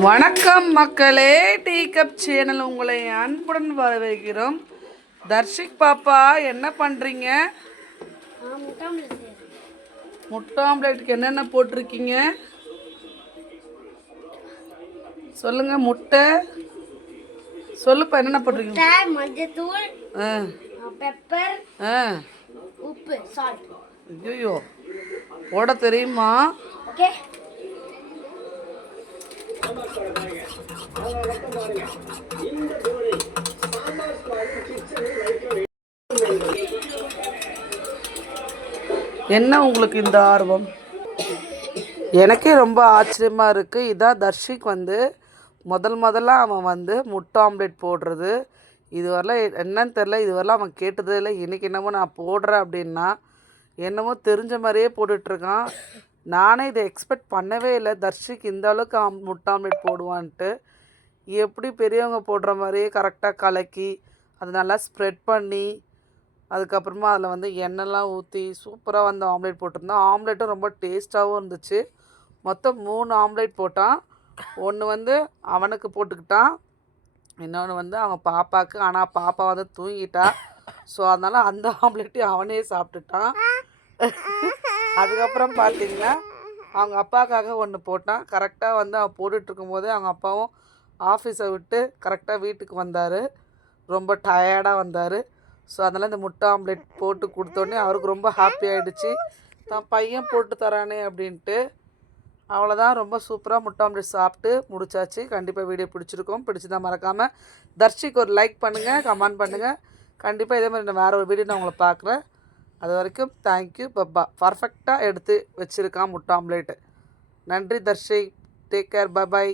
வணக்கம் மக்களே, tea cup channel உங்களை அன்புடன் வரவேற்கிறோம். தர்ஷிக் பாப்பா என்ன பண்ணுறீங்க? முட்டை ஆம்லேட்டுக்கு என்னென்ன போட்டிருக்கீங்க சொல்லுங்க. முட்டை சொல்லுப்பா, என்னென்ன போட்டிருக்கீங்க? மஞ்சத்தூள், பெப்பர், உப்பு, சால்ட். ஐயோ, போட தெரியுமா? ஓகே. என்ன உங்களுக்கு இந்த ஆர்வம்? எனக்கே ரொம்ப ஆச்சரியமாக இருக்குது. இதான் தர்ஷிக் முதல்ல அவன் முட்டை ஆம்லேட் போடுறது. இதுவரைலாம் என்னன்னு தெரில, இதுவரைலாம் அவன் கேட்டதே இல்லை. இன்றைக்கி என்னமோ நான் போடுறேன் அப்படின்னா என்னமோ தெரிஞ்ச மாதிரியே போட்டுட்ருக்கான். நானே இதை எக்ஸ்பெக்ட் பண்ணவே இல்லை, தர்ஷிக் இந்த அளவுக்கு முட்டை ஆம்லேட் போடுவான்ட்டு. எப்படி பெரியவங்க போடுற மாதிரியே கரெக்டாக கலக்கி அதை நல்லா ஸ்ப்ரெட் பண்ணி அதுக்கப்புறமா அதில் எண்ணெய்லாம் ஊற்றி சூப்பராக ஆம்லேட் போட்டிருந்தான். ஆம்லேட்டும் ரொம்ப டேஸ்ட்டாகவும் இருந்துச்சு. மொத்தம் 3 ஆம்லேட் போட்டான். ஒன்று அவனுக்கு போட்டுக்கிட்டான், இன்னொன்று அவங்க பாப்பாவுக்கு. ஆனால் பாப்பா தூங்கிட்டா. ஸோ அதனால் அந்த ஆம்லேட்டையும் அவனே சாப்பிட்டுட்டான். அதுக்கப்புறம் பார்த்திங்கன்னா அவங்க அப்பாவுக்காக ஒன்று போட்டான். கரெக்டாக அவன் போட்டுட்ருக்கும் போதே அவங்க அப்பாவும் ஆஃபீஸை விட்டு கரெக்டாக வீட்டுக்கு வந்தார். ரொம்ப டயர்டாக வந்தார். ஸோ அதனால் இந்த முட்டை ஆம்லேட் போட்டு கொடுத்தோடனே அவருக்கு ரொம்ப ஹாப்பி ஆகிடுச்சு. தான் பையன் போட்டு தரானே அப்படின்ட்டு. அவ்வளோதான், ரொம்ப சூப்பராக முட்டை ஆம்லேட் சாப்பிட்டு முடிச்சாச்சு. கண்டிப்பாக வீடியோ பிடிச்சிருந்தால் மறக்காமல் தர்ஷிக்கு ஒரு லைக் பண்ணுங்கள், கமெண்ட் பண்ணுங்கள். கண்டிப்பாக இதே மாதிரி நான் வேறு ஒரு வீடியோ நான் உங்களை பார்க்குறேன். அது வரைக்கும் தேங்க்யூ, பப்பா. பர்ஃபெக்டாக எடுத்து வச்சுருக்கான் முட்டை ஆம்லேட்டு. நன்றி தர்ஷிக். Take care, by.